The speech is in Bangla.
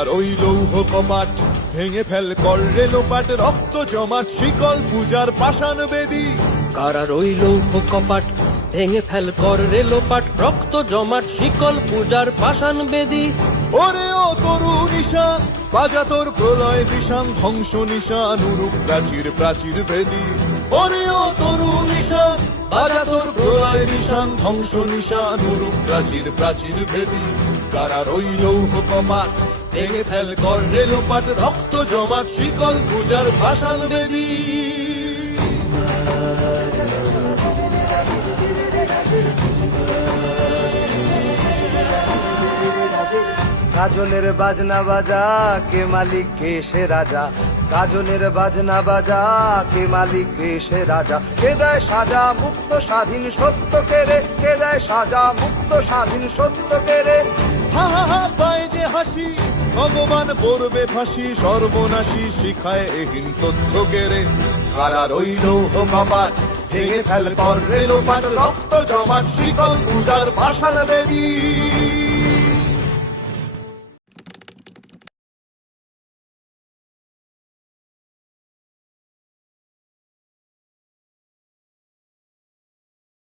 কারা রইল কপাট ভেঙে ফেল কর রেলোপাট রক্ত জমাট শিকল পূজার পাষাণ বেদী কারা রইল কপাট ভেঙে ফেল কর রেলোপাট রক্ত জমাট শিকল পূজার পাষাণ বেদী ওরে ও তরু নিশান বাজা তোর প্রলয় বিষান ধ্বংস নিশান উরুপ প্রাচীর প্রাচীর ভেদী ওরে ও তরু নিশান বাজা তোর প্রলয় নিশান ধ্বংস নিশান উরুপ প্রাচীর প্রাচীর ভেদী কারা রইল কপাট ভেঙে ফেল কর রেলোপাট রক্ত জমাট শিকল পূজার পাষাণ বেদী গাজনের বাজনা বাজা কে মালিক কে সে রাজা গাজনের বাজনা বাজা কে মালিক কে সে রাজা কে দেয় সাজা মুক্ত স্বাধীন সত্য কেড়ে কে দেয় সাজা মুক্ত স্বাধীন সত্য কেড়ে হা হা হা পায় যে হাসি ভগবান পড়বে ফাঁসি সর্বনাশী শিখায় এহীন তথ্য কেড়ে কারা রইল কপাট ভেঙে ফেল কর রেলোপাট রক্ত জমাট শিকল পূজার পাষাণ বেদী